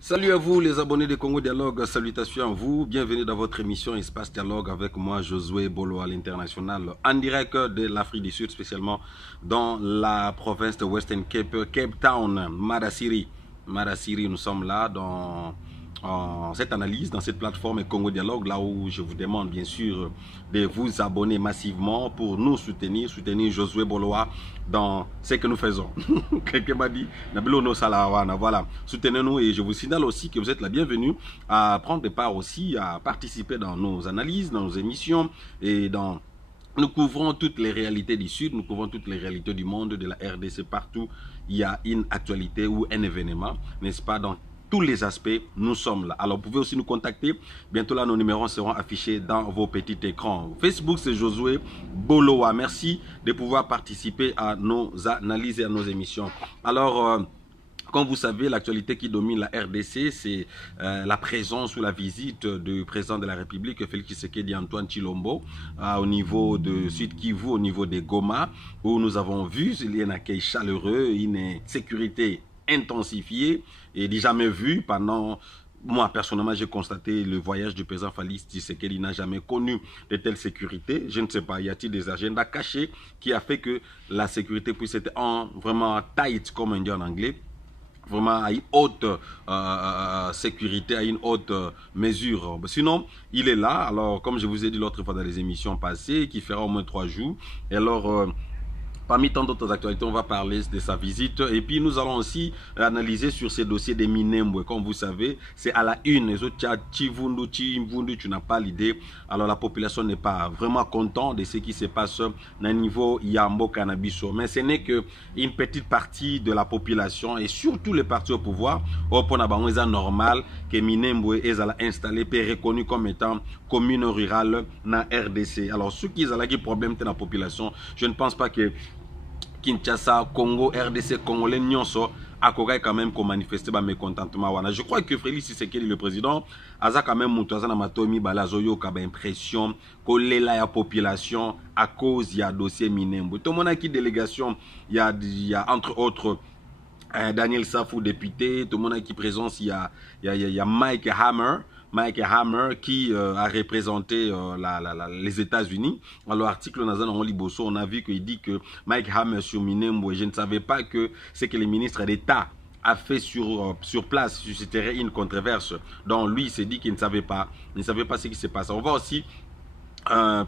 Salut à vous les abonnés de Congo Dialogue, salutations à vous, bienvenue dans votre émission Espace Dialogue avec moi Josué Bolo à l'international, en direct de l'Afrique du Sud, spécialement dans la province de Western Cape, Cape Town, Madasiri. Madasiri, nous sommes là dans cette analyse, dans cette plateforme Congo Dialogue, là où je vous demande bien sûr de vous abonner massivement pour nous soutenir Josué Boloa dans ce que nous faisons. Quelqu'un m'a dit, voilà, soutenez-nous et je vous signale aussi que vous êtes la bienvenue à prendre part aussi, à participer dans nos analyses, dans nos émissions et dans... Nous couvrons toutes les réalités du Sud, nous couvrons toutes les réalités du monde, de la RDC, partout. Il y a une actualité ou un événement, n'est-ce pas, dans tous les aspects, nous sommes là. Alors, vous pouvez aussi nous contacter. Bientôt, là, nos numéros seront affichés dans vos petits écrans. Facebook, c'est Josué Boloa. Merci de pouvoir participer à nos analyses et à nos émissions. Alors, comme vous savez, l'actualité qui domine la RDC, c'est la présence ou la visite du président de la République, Félix Tshisekedi Antoine Tshilombo, au niveau de Sud Kivu, au niveau des Goma, où nous avons vu il y a un accueil chaleureux, une sécurité intensifiée et jamais vue pendant... Moi, personnellement, j'ai constaté le voyage du président Félix Tshisekedi n'a jamais connu de telle sécurité. Je ne sais pas, y a-t-il des agendas cachés qui a fait que la sécurité puisse être vraiment tight, comme on dit en anglais, vraiment à une haute sécurité, à une haute mesure. Sinon, il est là, alors comme je vous ai dit l'autre fois dans les émissions passées, qui fera au moins 3 jours. Et alors... parmi tant d'autres actualités, on va parler de sa visite. Et puis, nous allons aussi analyser sur ces dossiers des Minembwe. Comme vous savez, c'est à la une. Les autres, tu n'as pas l'idée. Alors, la population n'est pas vraiment contente de ce qui se passe au niveau Yambo Cannabiso. Mais ce n'est qu'une petite partie de la population et surtout les partis au pouvoir. Au point de normal que Minembwe est installé et reconnu comme étant commune rurale dans RDC. Alors, ceux qui ont des problèmes dans la population, je ne pense pas que Kinshasa, Congo, RDC, Congolais, Nyonso, Akogai quand même qu'on manifeste ba mécontentement. Je crois que Félix Tshisekedi, le président, a quand même montré na matomi balazoyo ka ba impression que la population à cause il y a dossier Minembwe. Tout le monde a qui délégation, il y a entre autres Daniel Safou, député, tout le monde a qui présence, il y a Mike Hammer qui a représenté les États-Unis. Alors, l'article on a vu qu'il dit que Mike Hammer sur Minembwe, je ne savais pas que c'est que le ministre d'État a fait sur place susciterait une controverse. Donc, lui, il s'est dit qu'il ne savait pas ce qui se passe. On va aussi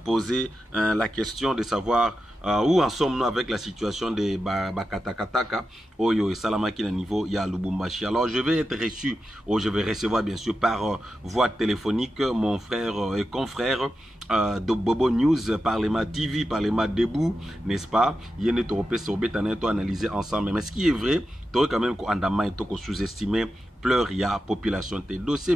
poser la question de savoir où en sommes-nous avec la situation de Bakatakataka, Oyo et Salamaki à niveau il y a Lubumbashi. Alors je vais être reçu, ou je vais recevoir bien sûr par voie téléphonique mon frère et confrère de Bobo News, Parlement TV, Parlement Debout, n'est-ce pas? Il y a une tropée sur Bétanet analyser ensemble. Mais ce qui est vrai, tu aurais quand même qu'on a sous-estimé, pleur, il y a population. Dossier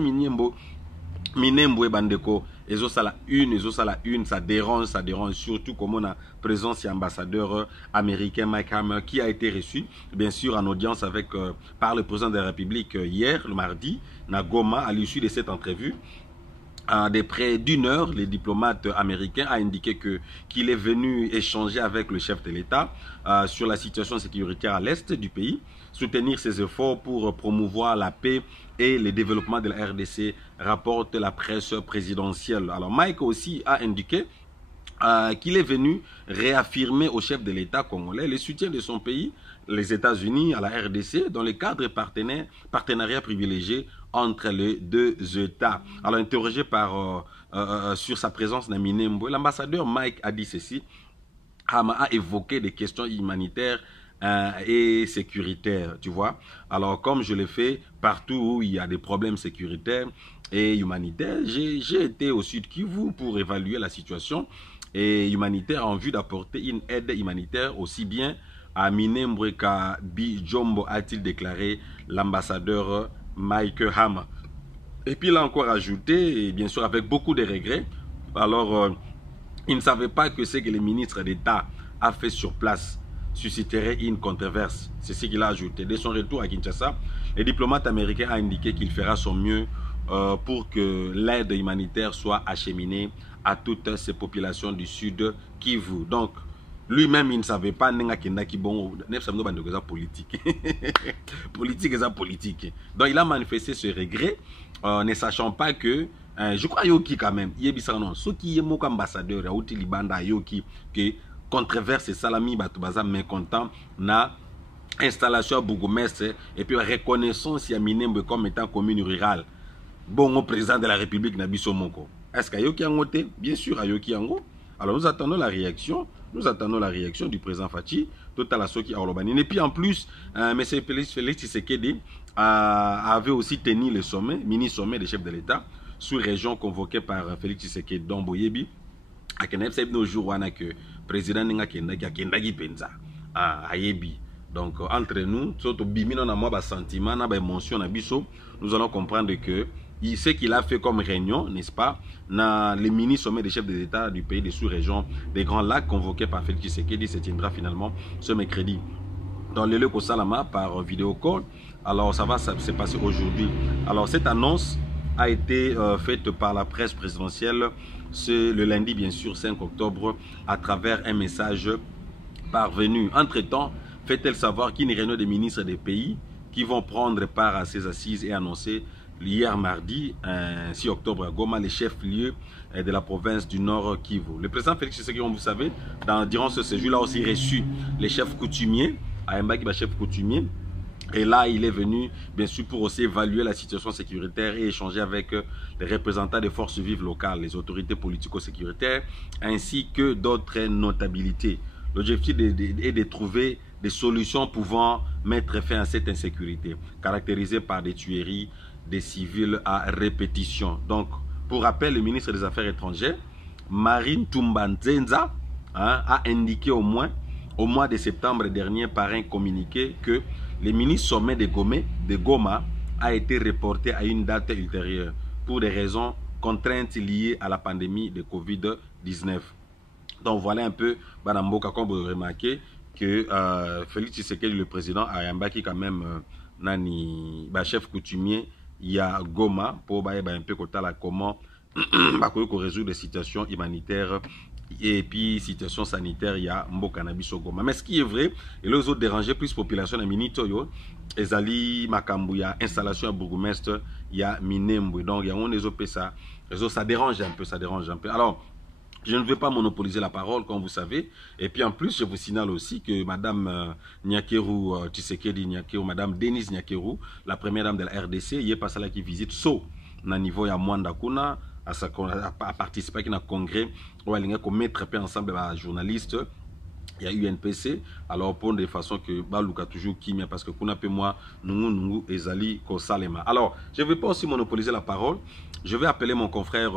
Minembwe Bandeko, et ça la une, ça dérange, surtout comme on a présence ambassadeur américain Mike Hammer qui a été reçu, bien sûr, en audience avec, par le président de la République hier, le mardi, à Goma, à l'issue de cette entrevue. De près d'une heure, le diplomate américain a indiqué qu'il est venu échanger avec le chef de l'État sur la situation sécuritaire à l'est du pays, soutenir ses efforts pour promouvoir la paix et le développement de la RDC, rapporte la presse présidentielle. Alors Mike aussi a indiqué qu'il est venu réaffirmer au chef de l'État congolais le soutien de son pays, les États-Unis, à la RDC, dans le cadre partenariat privilégié entre les deux États. Alors, interrogé sur sa présence dans Minembwe, l'ambassadeur Mike a dit ceci, a évoqué des questions humanitaires et sécuritaires, tu vois. Alors, comme je l'ai fait partout où il y a des problèmes sécuritaires et humanitaires, j'ai été au Sud Kivu pour évaluer la situation et humanitaire en vue d'apporter une aide humanitaire aussi bien à Minembwe qu'à Bijombo, a-t-il déclaré l'ambassadeur Mike Hammer. Et puis il a encore ajouté, et bien sûr avec beaucoup de regrets, alors il ne savait pas que ce que le ministre d'État a fait sur place susciterait une controverse. C'est ce qu'il a ajouté. Dès son retour à Kinshasa, le diplomate américain a indiqué qu'il fera son mieux pour que l'aide humanitaire soit acheminée à toutes ces populations du Sud Kivu. Donc, Lui-même, il ne savait pas qui bon, politique. Politique est politique. Donc, il a manifesté ce regret, ne sachant pas que, je crois Yoki quand même, il y a non, ceux qui est ambassadeur, Yaouti Libanda, Yoki, que controverse Salami Batoubaza mécontent, na installation à Bourgmestre, et puis reconnaissance à Minembe comme étant commune rurale. Bon, au président de la République, Nabiso Moko. Est-ce qu'il y a Yoki Angote? Bien sûr, à Yoki Ango. Alors nous attendons la réaction. Nous attendons la réaction du président Fachi, total à Soki Aolobani. Et puis en plus, M. Félix Tshisekedi avait aussi tenu le sommet, mini-sommet des chefs de l'État, sous région convoquée par Félix Tshisekedi Domboyebi. À Kenep, c'est nos jours où que le président n'a Kendagi Penza à Ayebi. Donc entre nous, surtout Bimi, on a moi sentiment, on a émotion, nous allons comprendre que ce qu'il a fait comme réunion, n'est-ce pas, dans les mini-sommets des chefs d'État du pays des sous-régions des Grands Lacs convoqués par Félix Tshisekedi se tiendra finalement ce mercredi dans le lieu Salama par vidéo call. Alors ça va se passer aujourd'hui. Alors cette annonce a été faite par la presse présidentielle le lundi bien sûr 5 octobre à travers un message parvenu. Entre-temps, fait-elle savoir qu'une réunion des ministres des pays qui vont prendre part à ces assises est annoncée hier mardi, 6 octobre à Goma, les chefs-lieux de la province du Nord Kivu. Le président Félix Tshisekedi, comme vous savez, durant ce séjour-là aussi reçu les chefs coutumiers, à Mbaki, chef coutumier. Et là, il est venu, bien sûr, pour aussi évaluer la situation sécuritaire et échanger avec les représentants des forces vives locales, les autorités politico-sécuritaires, ainsi que d'autres notabilités. L'objectif est de trouver des solutions pouvant mettre fin à cette insécurité, caractérisée par des tueries, des civils à répétition. Donc, pour rappel, le ministre des Affaires étrangères, Marine Toumba-Nzenza, a indiqué au mois de septembre dernier par un communiqué que le mini-sommet de Goma a été reporté à une date ultérieure pour des raisons contraintes liées à la pandémie de Covid-19. Donc voilà un peu, Banamboka, comme vous remarquez, que Félix Tshisekedi, le président, a Mbaki quand même nani chef coutumier, il y a Goma pour un peu comment résoudre des situations humanitaires et puis situation sanitaire, il y a Mbokanabiso Goma. Mais ce qui est vrai, et les autres déranger plus population à Minitoyo, Ezali Makambu, il y a installation à Bourgmestre, il y a Minembwe. Donc il y a on les autres ça dérange un peu, ça dérange un peu. Alors, je ne vais pas monopoliser la parole, comme vous savez. Et puis en plus, je vous signale aussi que Madame Nyakeru Tshisekedi Nyakeru, Madame Denise Nyakeru, la première dame de la RDC, il est passé là qui visite So, na niveau ya Mwanda Kuna, à participer à un congrès où elle a mettre ensemble les journalistes. Il y a UNPC, alors pour de façon que Balouka toujours qui parce que kuna pe moi nous ezali ko salema. Alors, je ne vais pas aussi monopoliser la parole. Je vais appeler mon confrère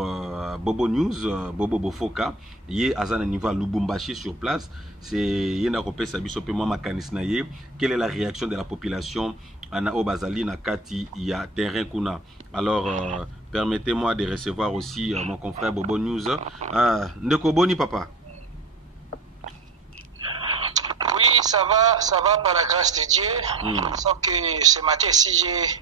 Bobo News, Bobo Bofoka, yé azana niveau Lubumbashi sur place. C'est yena kopé sabiso pe moi makanisnaye. Quelle est la réaction de la population ana Obazali na kati ya terrain kuna. Alors permettez-moi de recevoir aussi mon confrère Bobo News. Ndeko Boni papa. Oui, ça va par la grâce de Dieu. Sauf que ce matin, si j'ai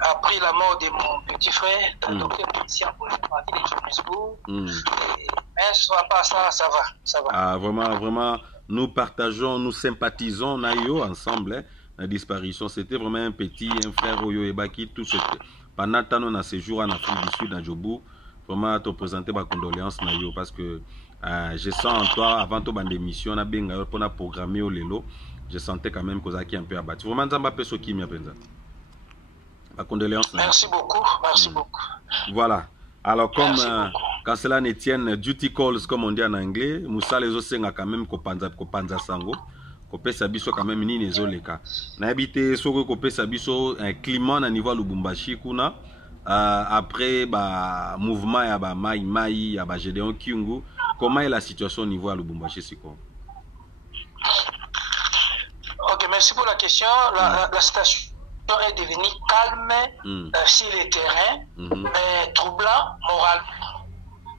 appris la mort de mon petit frère, le docteur Christian pour la partie de Johannesburg. Mais ce soit pas ça, ça va. Ah, vraiment, nous partageons, nous sympathisons Nayo ensemble. Hein, la disparition, c'était vraiment un frère Oyo Ebaki, tout ce que pendant tant on a séjour en Afrique du Sud, dans Djobou, vraiment te présenter ma condoléance Nayo parce que je sens en toi, avant ton bande d'émission, on a bien programmé au Lelo, je sentais quand même que ça qui un peu abattu. Vraiment, ça m'a fait ce qui m'a pensé. Ma condoléance. Merci beaucoup, merci beaucoup. Voilà. Alors, comme quand cela ne tienne, duty calls, comme on dit en anglais, Moussa les autres quand même Kopanza Sango, Kopé Sabiso quand même ni les oleka. N'habité Sogo Kopé Sabiso un climat à niveau Lubumbashi kuna. Après mouvement ya ba Mai ya ba Gédéon Kyungu. Comment est la situation au niveau à Lubumbashi, Siko? Ok, merci pour la question. La situation est devenue calme sur le terrain, mais troublant moralement.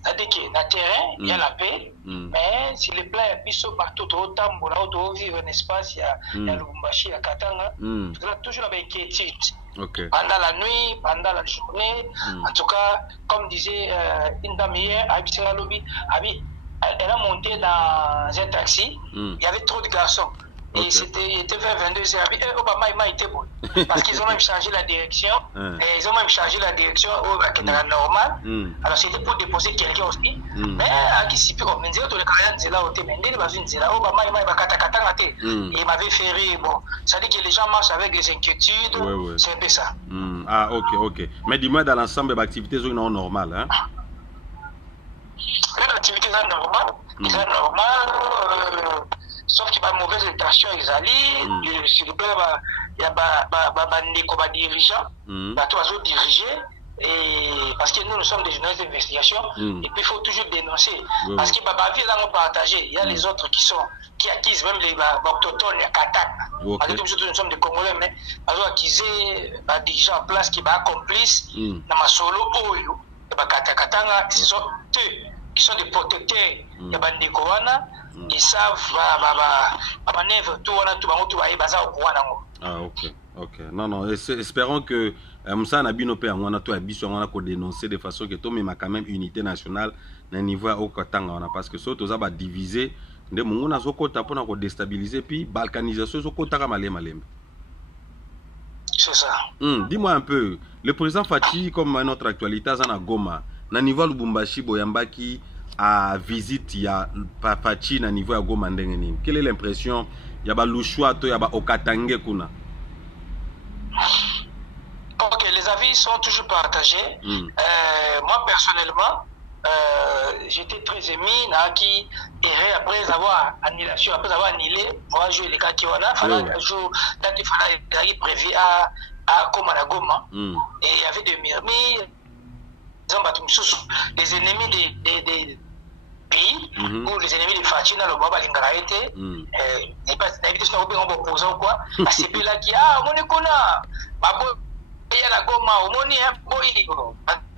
C'est-à-dire que dans le terrain, il y a la paix, mais sur le plan, il y a plus partout, autant vivre un espace, il y a Lubumbashi, il y a Katanga, il y a toujours une inquiétude. Okay. Pendant la nuit, pendant la journée, en tout cas, comme disait une dame hier, elle a monté dans un taxi. Il y avait trop de garçons. Et il était vers 22h. Obama, il était bon. Parce qu'ils ont même changé la direction. Ils ont même changé la direction qui était normal. Alors c'était pour déposer quelqu'un aussi. Mais à qui s'y peut, on me disait que le Canadien là, Obama, il m'avait fait rire. Bon, ça dit que les gens marchent avec les inquiétudes. C'est un peu ça. Ah, ok. Mais dis-moi, dans l'ensemble, les activités sont normales. Hein? Les activités sont normales. Ils sont normales. Sauf qu'il y a une mauvaise intention, il y a des dirigeants, des dirigeants, parce que nous sommes des journalistes d'investigation, et puis il faut toujours dénoncer. Parce que nous partagé, il y a les autres qui accusent même les autochtones, les Kataks. Parce que nous sommes des Congolais, mais ils ont accusé des dirigeants en place qui sont complices dans ma solo Oyo, ce sont eux qui sont des protecteurs de Bandikowana. Ils savent manœuvre tout ah, ok. Non, espérons que Moussa Nabino Pé on a tout habitué on a dénoncer de façon que tout mais quand même unité nationale na niveau au Katanga parce que surtout ça va diviser de mon na soko tapona ko déstabiliser puis balkanisation soko taka malem. C'est ça. Dis-moi un peu, le président Fachi comme notre actualité à Goma na niveau Lubumbashi Boyambaki à visite il y a Fachi na niveau ya Goma ndenge nini. Quelle est l'impression il y a ba Lushwa to ya ba Okatange kuna? Ok, les avis sont toujours partagés. Moi personnellement j'étais très ému qui après avoir annulation, après avoir annulé, moi jouer les cas qui on a, fallait jour date il fallait prévu à Goma. Et il y avait des murmures, les ennemis des pays ou les ennemis de Fachi dans le Baba Lingarete et pas d'habitude ça on opposant quoi parce que là qui on est kona babo ya na Goma on est un boy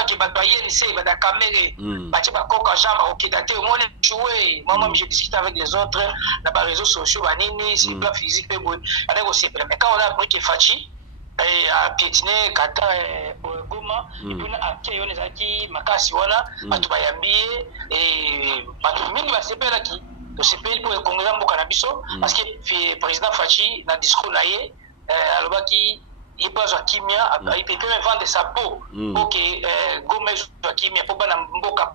qui va payer ni c'est va da caméra ba ti ba koka jamba okidate on est jouer moi je discute avec les autres dans les réseaux sociaux banini sur le plan physique et bon avec aussi mais quand on a appris que Fachi a piétiné kata Goma et puis a kiona zaki makasi wana batu bayambie et batu mingi basepela ki to sepeli pour kongrès mboka na biso parce que le président Fachi na discours na ye alobaki il passe à kimia il peut même vendre sa peau pour que Goma soit kimia pour bana mboka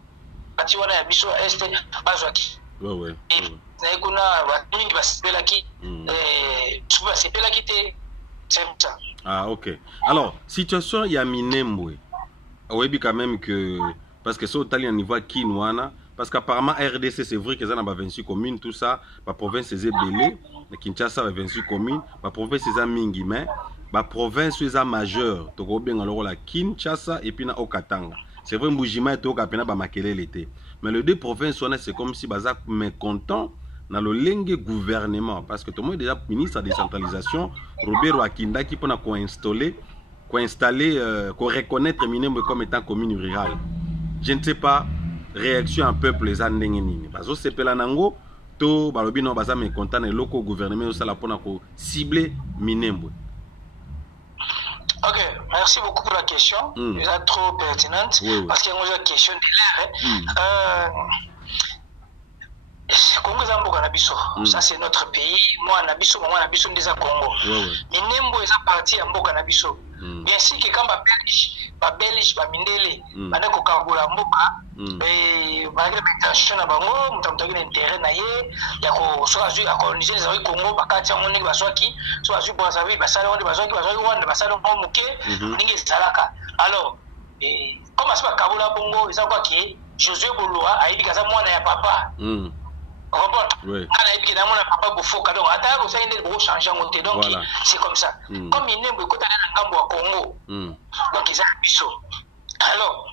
kati wana ya biso est bazwa ki na kuna batu mingi basepela ki tu basepela ki te c'est ça. Ah, ok. Alors, situation il y a Minembwe. Oui, quand même que parce que c'est au Tali niveau Kinwana parce qu'apparemment RDC c'est vrai que ça n'a pas 26 communes tout ça, la province c'est Belé, le Kinshasa a 26 communes, la province c'est Mingi mais la province c'est majeure, to ko bien alors la Kinshasa et puis na Okatanga. C'est vrai Mbujima et Okapena ba makele l'été. Mais les deux provinces c'est comme si bazak mécontent dans le lingue gouvernement parce que tout le monde est déjà ministre de décentralisation Robert Wakinda qui peut installer reconnaître Minembwe comme étant commune rurale. Je ne sais pas réaction un peuple les andengeni parce que c'est pelanango to balobi no baza mécontent et loko gouvernement ça la pona ko cibler Minembwe. Ok, merci beaucoup pour la question. C'est trop pertinente parce qu'il y a une question de l'air. Congo Zamboka Nabiso, ça c'est notre pays. Moi Nabiso, moi Nabiso des Congo. Minembwe est parti à Mboka Nabiso. Bien sûr que quand Belge, Mindele, Manako Kangula Mboka, et malgré l'intention à Bango, nous avons un intérêt naïe, il y a soit à coloniser les Congo, Bakati, on est Baswaki, soit à Brazzaville, Basalo, Baswaki, Basalo, Moké, Ningue Salaka. Alors, comme ça, Kabula Bongo, ils ont quoi qui Josué Boloa a dit que ça, moi, n'a papa. Oui. Donc c'est comme ça. Comme il n'est pas au Congo, donc ils ont alors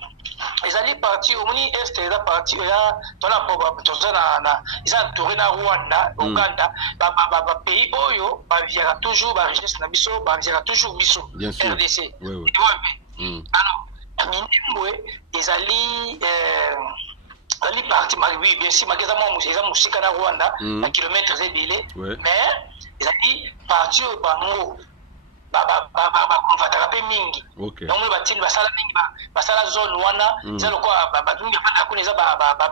ils allaient partir au Muni Est, ils ont parti ils ont tourné à Rwanda, Ouganda, pays Oyo, viendra toujours richesse na biso, viendra toujours biso RDC. Alors Minembwe ils allaient Ali parti oui bien sûr magasin moi ils ont musika na Rwanda à kilomètres et mais ils allaient partir au Bango bakonvataka mpe mingi yango batindi basala mingi basala zone wana eza lokwa bato mingi bafandaka kuna eza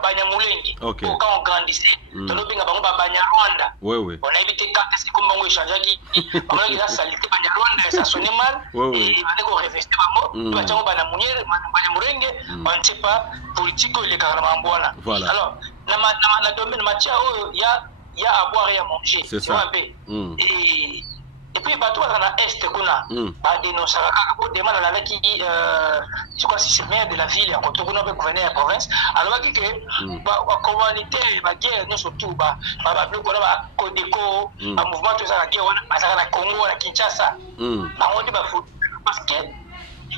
banyamulengi quand on grandissait tolobenga bango banyarwanda onayebi te kaka sikomi bango échangeaki bamonaki eza salite banyarwanda esasone mal bande koreveste bango batiango banyamulenge bantie pa politike oyo elekaka na mambo wana alors na domaine matière oyo ya à boire et à manger tu vois mpe et puis bato baza na est kuna badenosaka kaka po dema nalandaki je crois c'est maire de la ville ya koto kuna mpe gouverneur ya province alobaki ke bacommunauté baguerre nyonso tu babiloko wana bakodeko bamouvement to ezaka guerre wana bazalaka na congo na kinshasa bango nde bafu parce que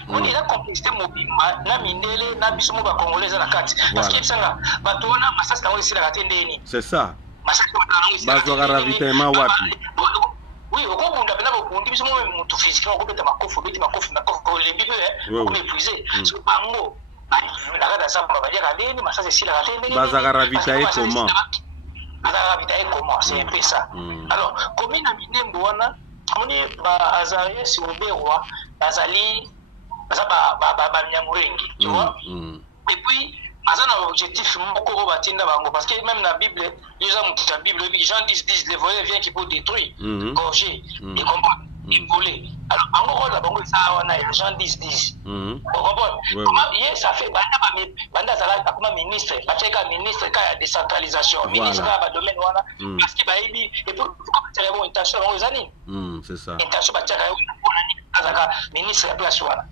on eza complexité mobimba na mindele na biso mo bacongolais eza na kati parce que ebisanga bato wana masasi nango esilaka te ndeni c'est ça masasi nango bazwaka ravitaillement wapi oui, au coup, on a bien beaucoup de gens qui physiquement complètement makofu, les bibles, comme épuisé. C'est pas un mot. La rade à ça, on va dire à l'ennemi, mais ça c'est si la rade. Bazara ravitailler comment? Bazara ravitailler comment? C'est un peu ça. Alors, comme il a mis Nemboana, on est Azarié, si on veut, Bazali, Bazabamurengi, tu vois? Et puis, aza na objectif moko batinda bango parce que même la Bible ils ont la Bible Jean 10 les voleurs viennent qui pour détruire gorger et combattre et voler alors en gros la bango ça wana Jean 10 on comprend comment hier ça fait banda sala comme ministre pateka ministre ka décentralisation ministre ba domaine wana parce que baebi et pour c'est la bonne intention bango zani c'est ça intention bateka azaka ministre ya place wana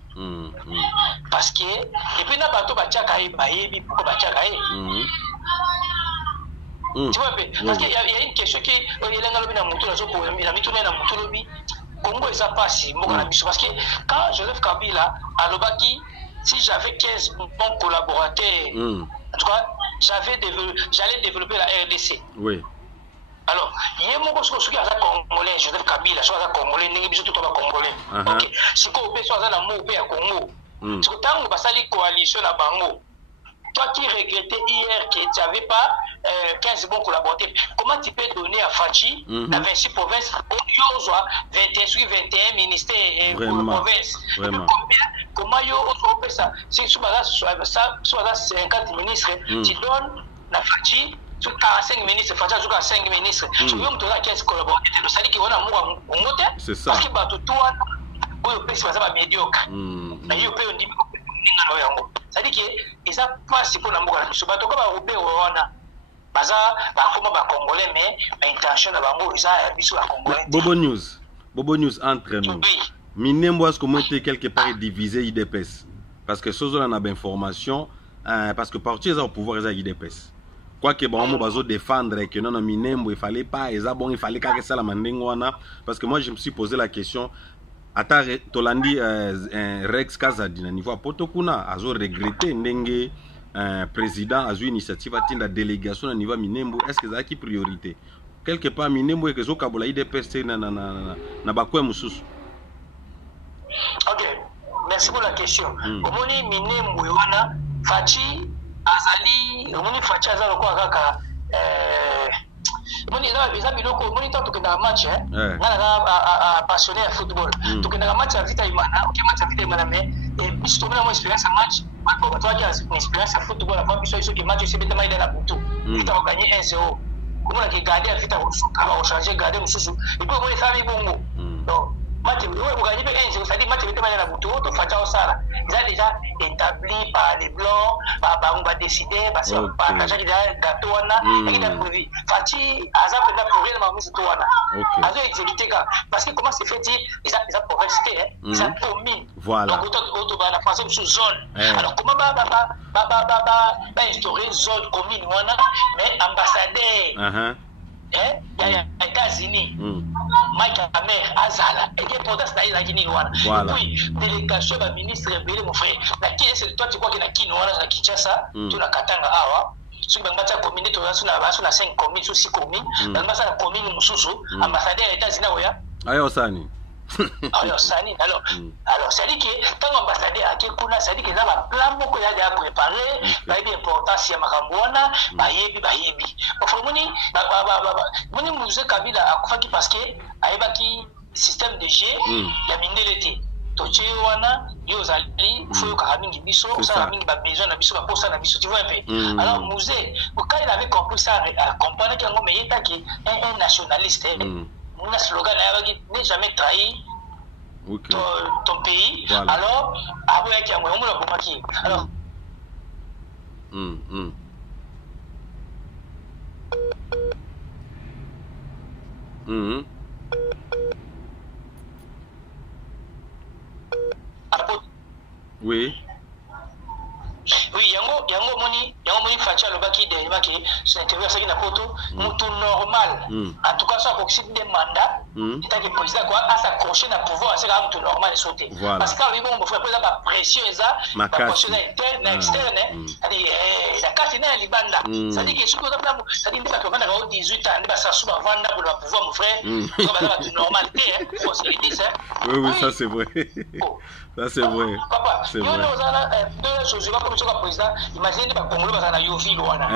parce que et puis na bato batiaka bayebi pourquoi batiaka tu vois parce qu'il y a une question qui elenga lobi na mutu na zoko na mituna na mutu lobi Congo eza pasi moko na biso parce que quand Joseph Kabila alobaki si j'avais 15 bons collaborateurs en tout cas j'allais développer la RDC alors il y a moko soki aza congolais Joseph Kabila so aza congolais ndenge biso to ba congolais OK siko pe so aza na mo pe ya Congo siko tango basali coalition na bango toi qui regrettais hier que tu n'avais pas 15 bons collaborateurs, comment tu peux donner à Fachi, dans 26 provinces, au 21 sur 21 ministères et provinces? Comment il y a ça? Si tu as 50 ministres, tu donnes à Fachi, sur 45 ministres, Fachi a 5 ministres, tu peux me donner 15 collaborateurs. C'est-à-dire qu'il y a un monté, parce que toi, tu es médiocre. C'est-à-dire que ça passe pour la mouka so bato ba robé wana baza ba koma ba congolais mais intention na bango ça biso ba congolais Bobo news entre nous Minembo est comment était quelque part divisé IDPS parce que sozo na ba information parce que parti au pouvoir ça IDPS quoi que bon mo bazo défendre que non Minembo il fallait pas il fallait que ça la mandingo wana parce que moi je me suis posé la question ata tolandi Rex Kazadi na niveau poto kuna azo regretter ndenge président azo initiative atinda délégation na niveau Minembo est-ce que ça qui priorité quelque part Minembo et que zo kabola IDPS na bakwe mususu. OK, merci pour la question. Omoni Minembo wana Fachi azali omoni Fachi azali kwa kaka moni eza biloko moni tant que dans match ngana passionné à football to que dans match à vita imana OK match à vita imana mais biso to mona mo expérience à match ba to aki expérience à football avant biso iso que match c'est betama ida na butu vita on gagner 1-0 comment que garder à vita on changer garder mususu et puis moni famille bongo donc match on gagner 1-0 ça dit match betama ida na butu to facha osala ils ont déjà établi par les blancs on va décider parce que par la chaque gâteau wana il a prévu Fati aza peut-être pour rien mais c'est toi là azo exécuter parce que comment c'est fait ils a provincité ils a commune voilà donc auto ba la France sous zone alors comment ba instaurer zone commune wana mais ambassadeur États-Unis Mike Amer Azala et l'importance d'aller à Guinée Noire puis délégation de ministre Belé mon frère la qui c'est toi tu crois que na Guinée Noire na Kinshasa tout la Katanga awa sur le match commune to na 5 communes sur 6 communes dans match la commune mususu ambassadeur des États-Unis oya ayo sani alors ça dit que tant ambassadeur à Kekuna ça dit que dans la plan moko ya déjà préparé ba bien importance ya makambwana bayebi moni moni Moïse Kabila akufaki parce que ayebaki système de G ya mindelete toche wana yo zali faut ka mingi biso ça mingi ba besoin na biso ba posa na biso tu vois un peu alors musée quand il avait compris ça comprendre que ngombe yeta qui un nationaliste un slogan n'a jamais trahi ton pays alors abo yaki yango on la bomaki alors oui. Oui, yango moni facha lobaki de baki c'est interview ça qui na poto mutu normal en tout cas ça pour que des mandats état que président quoi à s'accrocher na pouvoir c'est quand mutu normal sauter parce que oui bon mon frère président ba pression ça ba pression interne externe ali la carte na libanda ça dit que ce que ça dit que banda ka 18 ans ba ça suba vanda pour le pouvoir mon frère ça va être normalité faut se dire ça oui ça c'est vrai ça c'est vrai papa c'est vrai deux choses je vais comme ça président imagine ba Congolais ba na yovi wana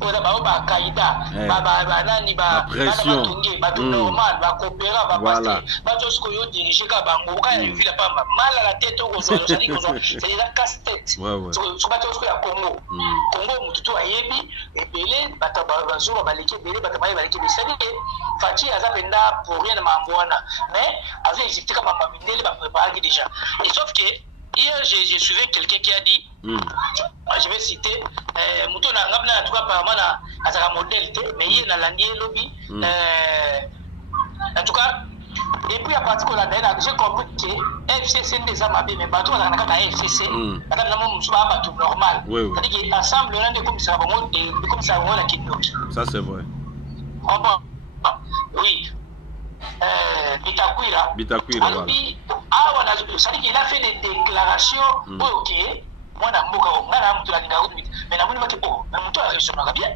oza ba kaida ba nani ba batunge ba normal ba coopéra ba passer ba tous ko yo diriger ka bango ka yovi la pamba mal à la tête au zo ça dit que c'est la casse-tête so ba tous ko ya Congo mututu ayebi ebele bata ba zo ba leke ebele bata ba leke ça dit que Fachi azapenda pour rien mambo wana mais avec existé comme ba mindele ba préparer déjà et sauf que hier j'ai suivi quelqu'un qui a dit je vais citer Mouton Ngabna en tout cas apparemment à un modèle mais il y a l'année lobby en tout cas et puis à partir de là j'ai compris que FCC des amabé mais bateau dans la FCC bateau normal c'est-à-dire qu'ensemble on a comme ça on a kidnappé ça c'est vrai oui Bitakwira voilà. C'est-à-dire qu'il a fait des déclarations ok moi na mboka ngana mtu la ngarudu mais na muni maki po na mtu a réussi na bien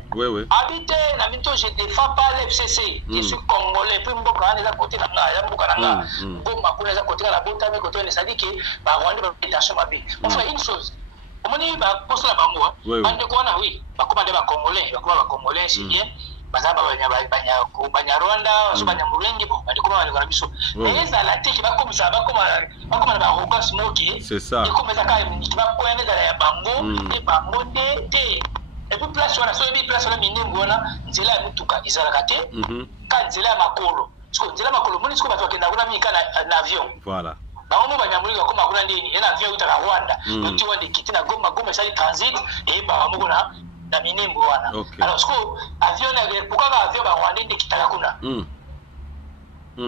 habité na minto je défends pas l'FCC je suis congolais puis mboka na côté na nga mboka na nga ngoma kuna za côté la bota mais côté ça dit que ba rwanda ba détention mabe on fait une chose omoni ba poste la bango ande ko na oui ba commande ba congolais c'est bien bazaba banya Rwanda banya Murenge bo bandikoma bali biso mais ça la teki ba comme ça ba ba roka smoke c'est ça et comme ça ka ni ba ko ene ya bango et bango de et puis place wana so et place wana minengo wana nzela ya mutuka izalaka te ka nzela ya makolo parce que nzela makolo moni siko bato kenda kuna mika na avion voilà bango banyamulika koma kuna ndeni ena avion utaka Rwanda uti wande kitina goma ça transit et ba moko na na minembo wana alors ce que avion na pourquoi avion ba Rwanda ndekitaka kuna ça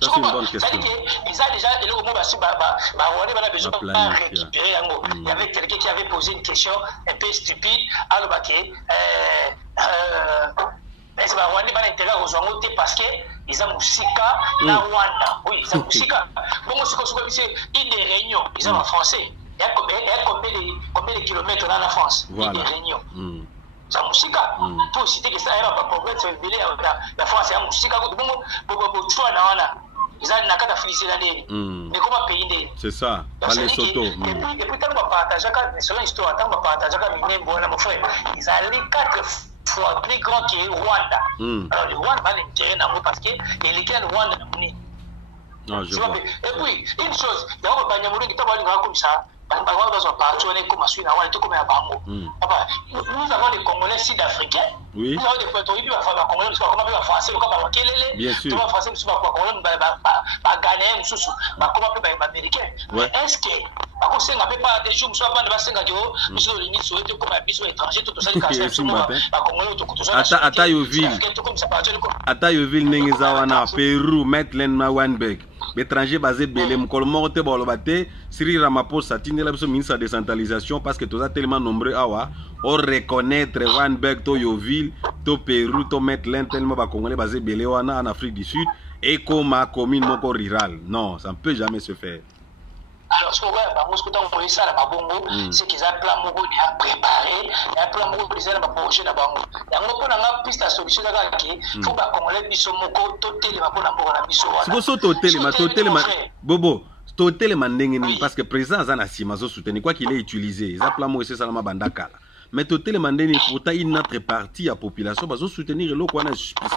c'est une bonne question c'est-à-dire que ils a déjà le moment ba Rwanda bana besoin de récupérer yango il y avait quelqu'un qui avait posé une question un peu stupide alors ba que mais ba Rwanda bana intérêt aux zongo parce que ils ont musika na Rwanda oui ils ont musika bon c'est une des réunions ils ont en français. Il y a combien de kilomètres dans la France? Voilà. Des réunions. Ça musika. Pour citer que ça ira pas problème c'est la France est musika ko bon choix na wana. Ils ont nakata féliciter l'année. Mais comment pays c'est ça. Pas les soto. Et puis tant qu'on partage selon l'histoire tant qu'on partage Minembo na mon frère. Ils allaient 4 fois plus grand que Rwanda. Alors le Rwanda va l'intérêt dans parce que les gars Rwanda na non, je vois. Et puis une chose, il y a un Banyamulenge qui va comme ça. Nous avons des Congolais sud-africains, nous avons des Portugais, nous avons des Congolais, nous avons des Français, nous avons des Français, bien sûr. Nous avons des Français, nous avons des Congolais, Ghanéens, nous avons des Américains. Mais est-ce que, parce que nous pas des jours, nous avons des Français, nous avons des Français, nous avons des étrangers, tout ça, Atayoville, Nengezawana, Pérou, Metlen, Wanbek. L'étranger basé belé mkolmo te bolobate Cyril Ramaphosa tindi la ministre de décentralisation parce que tous a tellement nombreux awa on reconnaître Wanbek to Yoville to Pérou to Metlen tellement ba congolais basé belé wana en Afrique du Sud et comme ma commune moko rural non ça ne peut jamais se faire. Alors, ce qu'on voit, ça, c'est qu'ils ont un plan moko à préparer, un plan moko ils ont un projet à bango. Il y a une piste à solution il faut que Congolais biso moko totel ma pona moko na biso wana. C'est pour ça totel bobo totel mandengeni parce que président Zana Simazo soutenir quoi qu'il ait utilisé. Ils ont plan moko c'est ça la bandaka. Mais totel mandengeni pourtant une autre partie à population bazo soutenir le quoi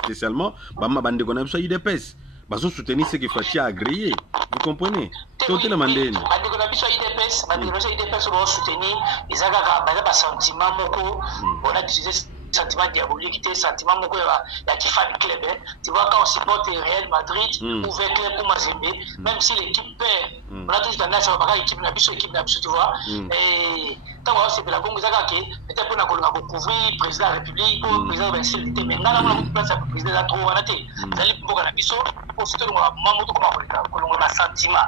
spécialement ba bandeko na biso IDPS. bazo soutenir ce que Fachi a agréé. Vous comprenez? Tout est le mandé. Bandeko na biso IDPS, bandeko na biso IDPS ba soutenir ezaka ba sentiment moko, on a utilisé sentiment diabolique, sentiment moko ya kifani club. Tu vois quand on supporte Real Madrid ou club ou Mazembe, même si l'équipe perd, on a toujours tendance à voir l'équipe na biso, tu vois. Et tant que c'est la bonne ezaka ke peut-être pour na kolonga couvrir président de la République ou président de la cité, mais ngala na place ya président la trop wana te. Zali mboka na biso pour soutenir mamuto comme kolonga na sentiment.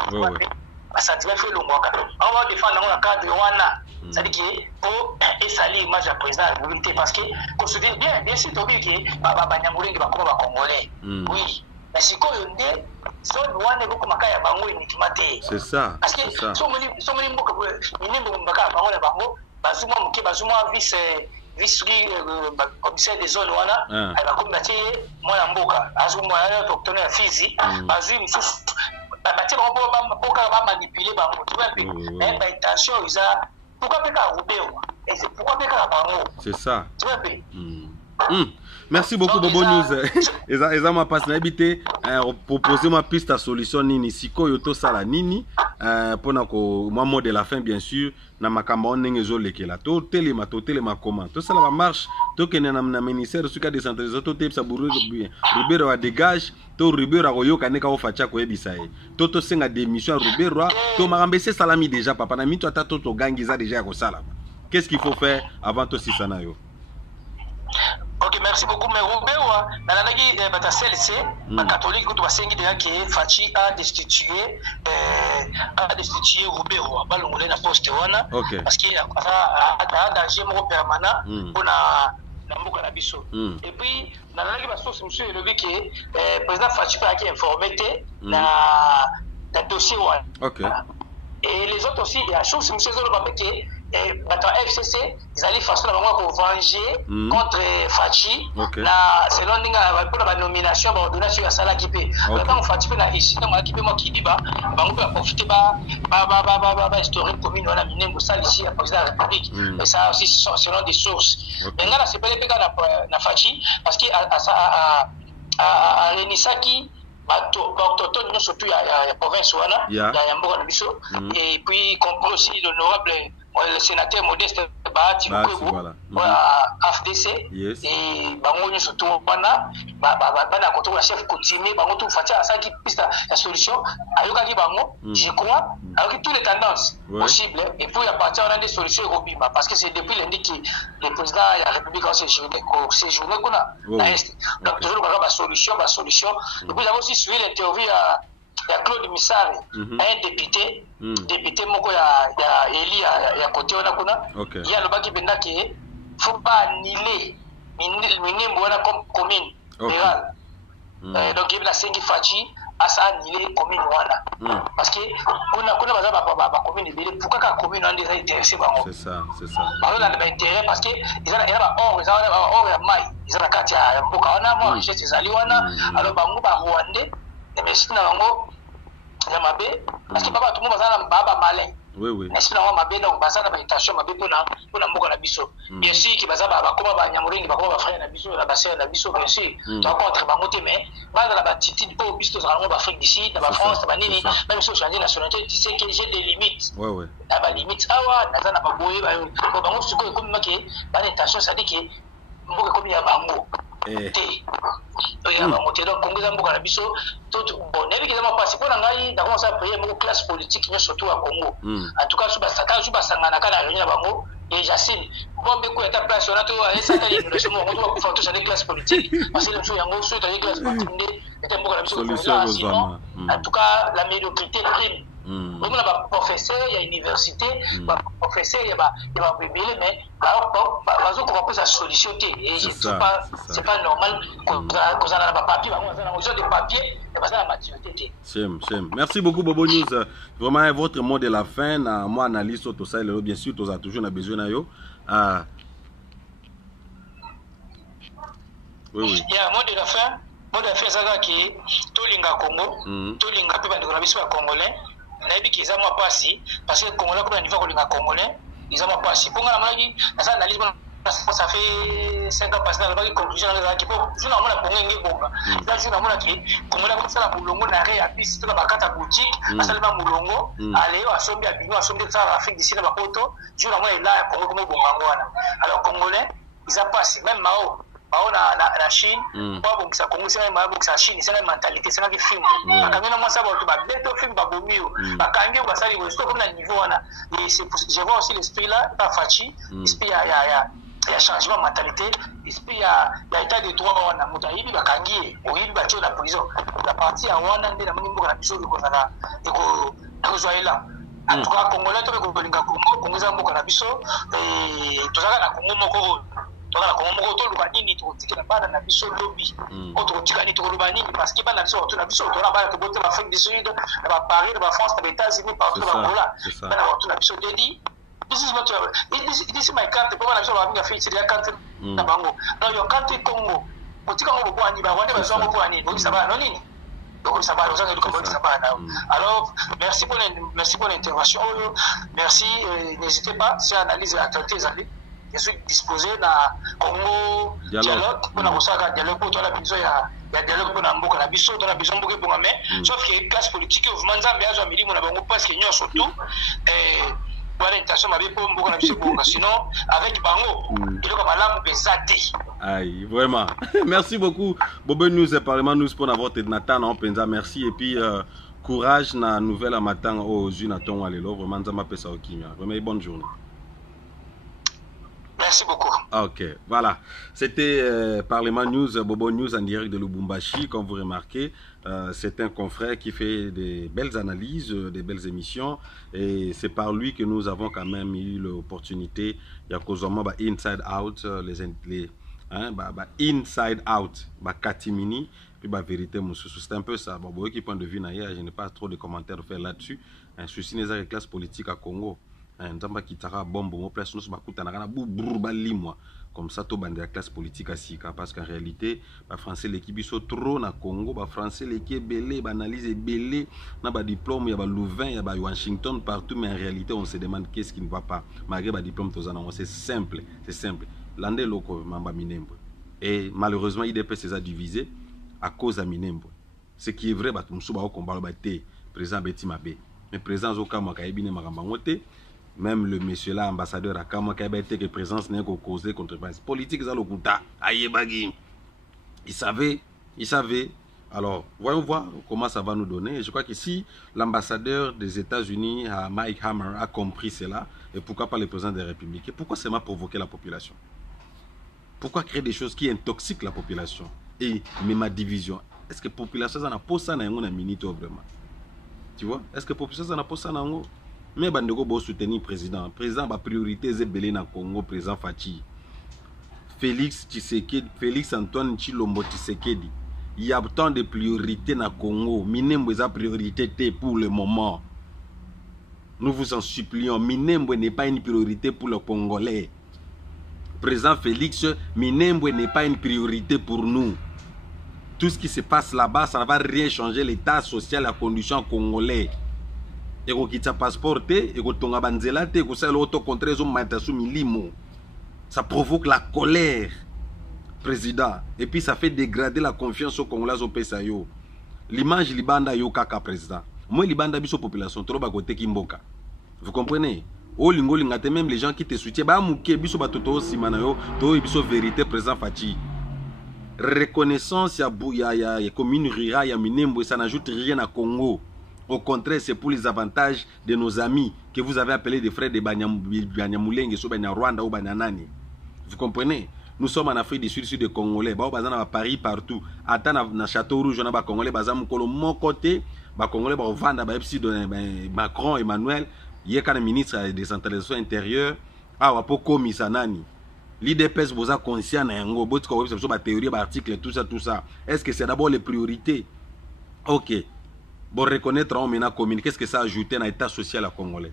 Sentiment fait longwaka. On va défendre dans le cadre wana. C'est-à-dire que pour essayer l'image du président de la République parce que considère bien sûr tobi que baba Nyamulenge bakoma ba Congolais. Oui. Mais si ko yonde son wana ko makaya bango uniquement te. C'est ça. Parce que so moni mboka minimbo mbaka bango na bango bazuma muke bazuma vice commissaire des zones wana ay bakomi batie mwana mboka azuma ya autochtone ya Fizi azui mususu batie bango ba manipuler bango tu vois mais ba intention ils a pourquoi pas Roubéo et c'est pourquoi pas bango c'est ça tu vois merci beaucoup Bobo News. Eza ma passe na habité proposer ma piste à solution nini sikoyo to sala nini pona ko moi mot de la fin bien sûr na makambo ngezo lekela to telema comment to sala ba marche to kena na ministère suka décentralisation to tepsa Rubero a dégage to Rubero a koyoka neka o facha ko ebisaye to senga démission Rubero to marambese salami déjà papa na mito ata to gangiza déjà ko sala. Qu'est-ce qu'il faut faire avant to sisanayo? Ok, merci beaucoup. Mais Robert, Nananagi Batasel, c'est un catholique qui doit que Fachi a destitué Robert, Balongolé na poste wana, parce qu'il a un danger permanent pour la Mboka na biso. Et puis, Nananagi Basos, monsieur, le dit que le président Fachi a informé na dossier wana. Ok. Et les autres aussi, il y a chose, monsieur Zolo Babeke. Maintenant, FCC, ils allaient faire ça pour venger contre Fachi. Selon la nomination, on donne sur la salle qui peut. Quand Fachi fait la ici, moi qui dit, on peut profiter de historique commune, on a miné Moussal ici, à président de la République. Et ça aussi, selon des sources. Mais là, c'est pas les pégas de Fachi, parce qu'à Renisaki, surtout il y a la province, il y a Mboka na biso, et puis compris aussi l'honorable le sénateur Modeste Bahati AFDC et bango surtout bana koto chef coutumier bango tout fatia ça qui piste la solution ayoka ki bango je crois avec toutes les tendances possibles et puis à partir on a des solutions robima parce que c'est depuis lundi que le président de la République a séjourné qu'on a donc toujours la solution et puis aussi suivi l'interview il y a Claude Missari, un député moko ya Eli ya côté on a kuna il y a le baki benda qui faut pas annuler minimum wana comme commune rurale donc il y a 5 Fachi à ça annuler commune wana parce que kuna baza ba commune belé pourquoi ka commune on déjà intéressé bango c'est ça alors là ba intérêt parce que ils ont or ya mai ils ont kati ya mboka wana moi je ces ali wana alors bango ba Rwandais mais c'est na bango ya mabe parce que baba tout le monde bazana baba malin est-ce na mabe donc bazana ba intention mabe pona mboka na biso bien sûr ki bazaba ba koma ba Nyamulenge ba koma ba frère na biso na ba sœur na biso bien sûr to contre bango te mais bazana ba titi po biso za ba Afrique d'ici na ba France ba nini même si changer nationalité tu sais que j'ai des limites na ba limites awa nazana ba boye ba bango siko comme maké ba intention ça dit que mboka comme ya bango donc Congo mboka na biso tout bon nebi ki zama passe pona ngai da commencer à prier mon classe politique mais surtout à Congo en tout cas suba sangana kana réunion bango et Jacine bombe ko eta place on a tout à ça tali nous sommes on doit faire tous les classes politiques parce que nous sommes yango sur les classes politiques et mboka na biso sinon en tout cas la médiocrité prime. On a un professeur, il y a une université, un professeur, il y a un bébé, mais on va pas sa solution. Et c'est pas normal qu'on ait un papier, on a besoin de papier, et pas la maturité. Merci beaucoup, Bobo News. Vraiment, votre mot de la fin, moi, analyse sur tout ça, bien sûr, tu as toujours besoin de yo. Oui. Il y a un mot de la fin. Mot de la fin, c'est que tout l'inga Congo, tout l'inga peut pas congolais. Nabi ki zama pasi parce que Congolais comme niveau kolinga Congolais ils zama pasi ponga na malaki na ça analyse ça fait 5 ans passé dans la conclusion qui peut jour na Congo ngebonga là jour na qui Congo la ça la mulongo na ré apis to na bakata boutique asalema mulongo allez asombi abino asombi ça Afrique d'ici na bapoto jour na là Congo comme bonga ngwana alors congolais ils a passé même Mao na Chine kwa bongisa Congo c'est même bongisa Chine c'est une mentalité c'est qui film bakangena moi ça ba to ba beto film ba bomio bakange ba sali ko stop na niveau wana et c'est je vois aussi l'esprit là ta fachi esprit il y a changement de mentalité, il y a l'état de droit, on a moutaïbi, bakangi, ou il va tuer la prison. La partie à Wana, on a mis la mission de Kozana, et que là. En tout cas, Congolais, tout le monde, Congo, Zambo, Canabiso, et tout ça, la Congo Moko. Tola Congo Moko, tout le banini, tout le monde, na biso lobby. Autre tigani, tout le banini, parce qu'il y a na biso, tout la biso, tout la balle, tout l'Afrique du Sud, la Paris, la France, les États-Unis, partout dans Angola. Tout la biso dédié. This is my country. Papa na biso ba face ya country na bango. No your country Congo. Botika ngo bwani ba wande ba zongo bwani. Boki sabana no nini? Donc ça va aux gens de sabana. Alors merci pour l'intervention. Merci, n'hésitez pas si analyse l'actualité zali. Je suis disposé na Congo dialogue pour na osaka dialogue pour la biso ya dialogue pour na mboka na biso dans la biso mboka pour mais sauf que classe politique au Manzambe azo milimo na bango parce que nyo surtout sinon avec Bango il y aïe vraiment merci beaucoup Bobo News et Parlement News pour avoir été Nathan en Penza merci et puis courage na nouvelle à matin au Junaton Alelo vraiment Nzamba pesa okimia vraiment bonne journée. Merci beaucoup. Ok, voilà. C'était Parlement News, Bobo News en direct de Lubumbashi. Comme vous remarquez, c'est un confrère qui fait des belles analyses, des belles émissions. Et c'est par lui que nous avons quand même eu l'opportunité. Il y a causement Inside Out, Inside Out, Katimini, puis Vérité Moussou. C'est un peu ça. Bon, qui point de vue, je n'ai pas trop de commentaires à faire là-dessus. Un souci des classes politiques à Congo. Nzamba kitara bombo mo place nous bakuta na bouba limwa comme ça to bande la classe politique à sika parce qu'en réalité ba français l'équipe biso trop na Congo ba français l'équipe belé ba analyse belé na ba diplôme ya ba Louvain ya ba Washington partout mais en réalité on se demande qu'est-ce qui ne va pas malgré ba diplôme tozana c'est simple l'ande loko mamba Minembwe et malheureusement IDP s'est divisé à cause de Minembwe ce qui est vrai ba tumsu ba combat ba té président Betty Mabé mais président Zokama kaibine makamba ngote. Même le monsieur là, ambassadeur à Kama, qui a été que présence n'est qu'au causé contre la politique, ça le coûta. Aïe, bagui. Il savait. Alors, voyons voir comment ça va nous donner. Je crois que si l'ambassadeur des États-Unis, Mike Hammer, a compris cela, et pourquoi pas le président de la République, et pourquoi ça m'a provoqué la population? Pourquoi créer des choses qui intoxiquent la population? Et même ma division. Est-ce que la population, ça n'a pas ça dans une minute vraiment? Tu vois? Est-ce que la population, ça n'a pas ça dans une mais bandeko bo soutenir président ba priorité zebelé na Congo président Fachi Félix Tshisekedi Félix Antoine Tshilombo Tshisekedi il y a tant de priorités na Congo Minembwe za priorité pour le moment nous vous en supplions Minembwe n'est pas une priorité pour le Congolais président Félix Minembwe n'est pas une priorité pour nous tout ce qui se passe là-bas ça ne va rien changer l'état social la condition congolais et qu'on quitte sa passeport et qu'on tombe à Banzela et qu'on s'est l'auto contre milimo. Ça provoque la colère, président. Et puis ça fait dégrader la confiance au Congolais au PSAYO. L'image libanda yo kaka président. Moi libanda biso population trop bagote kimboka. Vous comprenez? Oh lingo lingate même les gens qui te soutiennent ba muke biso batoto simana yo to biso vérité président Fachi. Reconnaissance ya commune rurale ya Minembwe ça n'ajoute rien à Congo. Au contraire, c'est pour les avantages de nos amis que vous avez appelés des frères de Banyamulenge, Rwanda ou Banyanani. Vous comprenez? Nous sommes en Afrique du Sud, sur des Congolais. À Paris, partout. Attends, dans Château Rouge, on a des Congolais. De mon côté, les Congolais vont vendre Macron, Emmanuel. Il y a un ministre de décentralisation intérieure. Ah, pour Komisanani. L'IDPS vous a conscient, la théorie, l'article, tout ça. Est-ce que c'est d'abord les priorités? Ok. Bon, reconnaître en maintenant commune, qu'est-ce que ça a ajouté dans l'état social à Congolais?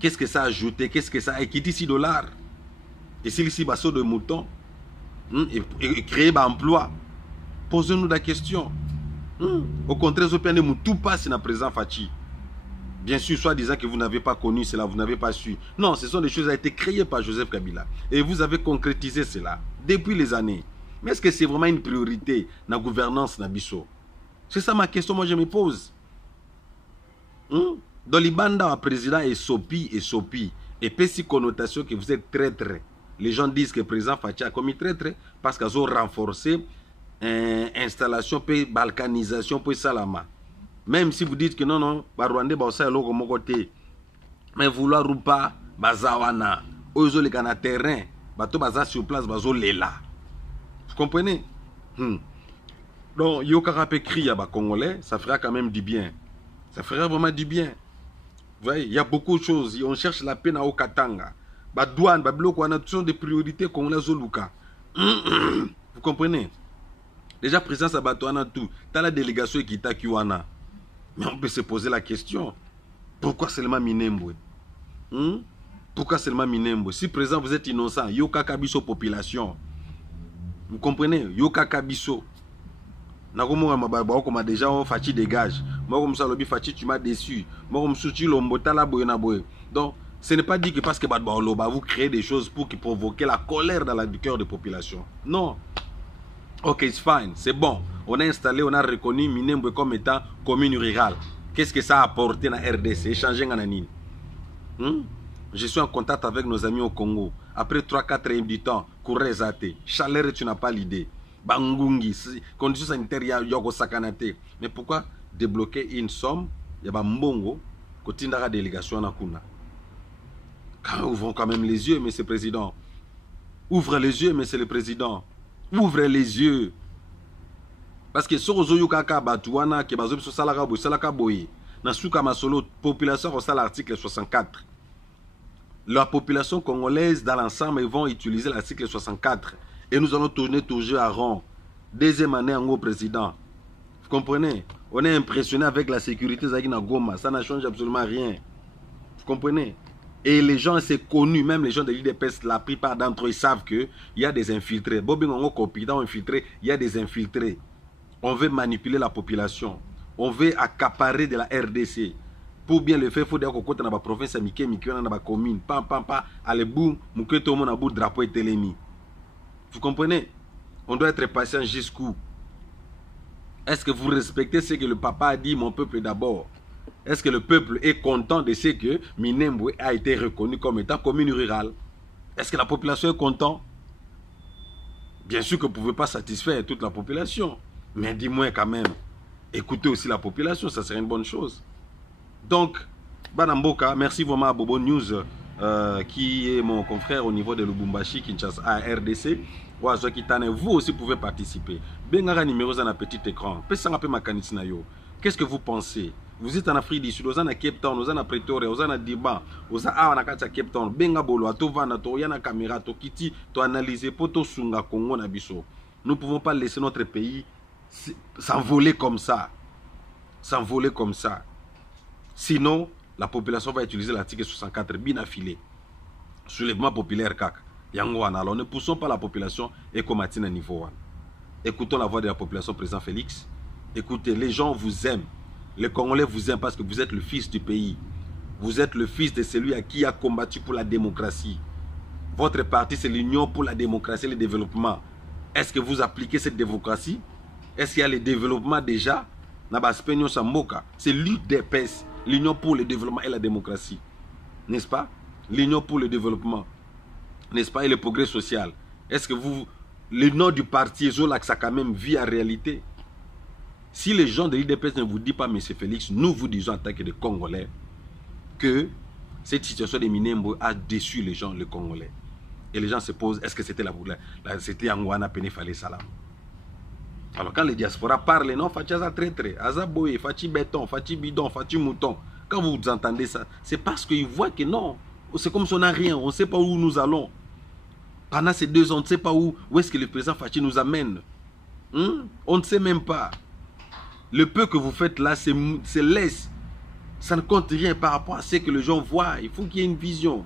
Qu'est-ce que ça a ajouté? Qu'est-ce que ça a équité $6? Et s'il ici basso de moutons et créer un emploi, posez-nous la question. Au contraire, tout passe dans le président Fachi. Bien sûr, soit disant que vous n'avez pas connu cela, vous n'avez pas su. Non, ce sont des choses qui ont été créées par Joseph Kabila. Et vous avez concrétisé cela depuis les années. Mais est-ce que c'est vraiment une priorité dans la gouvernance Nabiso? C'est ça ma question, moi je me pose. Dans l'Ibanda, le président est sopi. Et puis si connotation que vous êtes traître. Les gens disent que le président Fachi a commis traître parce qu'ils ont renforcé l'installation, puis balkanisation, puis salama. Même si vous dites que non, Rwandais, ça est côté. Mais vouloir ou pas, bazawana, ozo les gana terrain, bateau baza sur place, bazo lela. Vous comprenez? Donc, Yokara peut crier à Congolais, ça fera quand même du bien. Ça ferait vraiment du bien. Vous voyez, il y a beaucoup de choses. On cherche la paix à Okatanga. Badouane, Babloko, on a toujours des priorités qu'on a Zoluka. Vous comprenez? Déjà, présence à Batouana, tout. T'as la délégation qui t'a Kiwana. Mais on peut se poser la question. Pourquoi seulement Minembwe? Pourquoi seulement Minembwe? Si présent vous êtes innocent, Yoka Kabiso population. Vous comprenez? Yoka Kabiso. Comme déjà Fachi dégage. Moi comme ça lobby Fachi tu m'as déçu. Moi comme Souti Lombota la boyena boy. Donc ce n'est pas dit que parce que vous créez des choses pour qui provoquer la colère dans le cœur des populations. Non. Ok, it's fine, c'est bon. On a installé, on a reconnu Minembwe comme étant commune rurale. Qu'est-ce que ça a apporté dans la RDC? Échanger en anine. Je suis en contact avec nos amis au Congo. Après 3-4 ans du temps, Kourezate, chaleur, tu n'as pas l'idée. Bangungi, conditions sanitaires, Yogo Sakanate. Mais pourquoi débloquer une somme? Il y a Mbongo, côté de la délégation à Kuna. Ouvrons quand même les yeux, monsieur le président. Ouvrez les yeux, monsieur le président. Ouvrez les yeux. Parce que sur Ozoyo Kaka Batouana, qui est basé sur Salakaboy, Salakaboy, dans Souka Masolo, population au l'article 64. La population congolaise, dans l'ensemble, ils vont utiliser l'article 64. Et nous allons tourner toujours à rond. Deuxième année en haut président. Vous comprenez? On est impressionné avec la sécurité Zagina Goma. Ça n'a changé absolument rien. Vous comprenez? Et les gens, c'est connu, même les gens de l'IDPS, la plupart d'entre eux savent qu'il y a des infiltrés. Bobin on copie, dans infiltré, il y a des infiltrés. On veut manipuler la population. On veut accaparer de la RDC. Pour bien le faire, il faut dire qu'on dans la province, dans la commune. Pam, allez, boum, tout le monde a bout drapeau et télémi. Vous comprenez? On doit être patient jusqu'où? Est-ce que vous respectez ce que le papa a dit, mon peuple d'abord? Est-ce que le peuple est content de ce que Minembwe a été reconnu comme étant commune rurale? Est-ce que la population est contente? Bien sûr que vous ne pouvez pas satisfaire toute la population. Mais dis-moi quand même, écoutez aussi la population, ça serait une bonne chose. Donc, Banamboka, merci vraiment à Bobo News, qui est mon confrère au niveau de Lubumbashi, Kinshasa, à RDC. Vous aussi pouvez participer. Bengara numéro dans un petit écran. Qu'est-ce que vous pensez? Vous êtes en Afrique du Sud, vous êtes à Cape Town, vous êtes à Pretoria, vous êtes à Diba, vous êtes à Cape Town, Benga Bolo, à Tovana, Toyana Caméra, Tokiti, to analyser, poto Sunga, Congo, Nabiso. Nous ne pouvons pas laisser notre pays s'envoler comme ça. S'envoler comme ça. Sinon, la population va utiliser l'article 64 bien affilé. Soulèvement populaire CAC. Alors ne poussons pas la population et combattons à niveau 1. Écoutons la voix de la population, président Félix. Écoutez, les gens vous aiment. Les Congolais vous aiment parce que vous êtes le fils du pays. Vous êtes le fils de celui à qui a combattu pour la démocratie. Votre parti, c'est l'Union pour la démocratie et le développement. Est-ce que vous appliquez cette démocratie? Est-ce qu'il y a le développement déjà? C'est l'UDPS, l'Union pour le développement et la démocratie. N'est-ce pas? L'Union pour le développement. N'est-ce pas? Et le progrès social. Est-ce que vous... Le nom du parti, ça quand même vit en réalité. Si les gens de l'IDPS ne vous disent pas, M. Félix, nous vous disons en tant que des Congolais que cette situation de Minembwe a déçu les gens, les Congolais. Et les gens se posent, est-ce que c'était c'était Angwana Penefale Salam? Alors quand les diasporas parlent, non, Fachaza traître, Azaboye, Fachi béton, Fachi bidon, Fachi mouton. Quand vous entendez ça, c'est parce qu'ils voient que non, c'est comme si on n'a rien, on ne sait pas où nous allons. Pendant ces 2 ans, on ne sait pas où est-ce que le président Fachi nous amène. On ne sait même pas. Le peu que vous faites là, c'est laisse. Ça ne compte rien par rapport à ce que les gens voient. Il faut qu'il y ait une vision.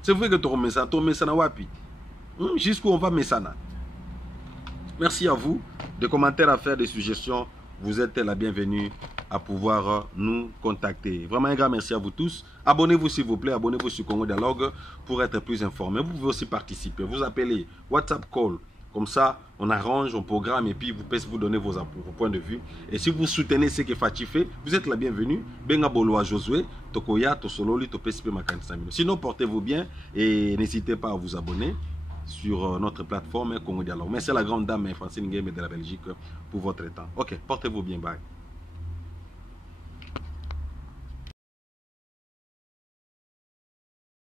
C'est vrai que tu remets ça na wapi. Jusqu'où on va mettre ça. Merci à vous. Des commentaires à faire, des suggestions. Vous êtes la bienvenue. à pouvoir nous contacter. Vraiment un grand merci à vous tous. Abonnez-vous s'il vous plaît, abonnez-vous sur Congo Dialogue pour être plus informé. Vous pouvez aussi participer. Vous appelez WhatsApp Call. Comme ça, on arrange, on programme et puis vous pouvez vous donner vos points de vue. Et si vous soutenez ce que Fati fait, vous êtes la bienvenue. Benga Boloa Josué, Tokoya, Tosololi, Topesipe Makansamino. Sinon, portez-vous bien et n'hésitez pas à vous abonner sur notre plateforme Congo Dialogue. Merci à la grande dame Francine Nguema de la Belgique pour votre temps. Ok, portez-vous bien, bye.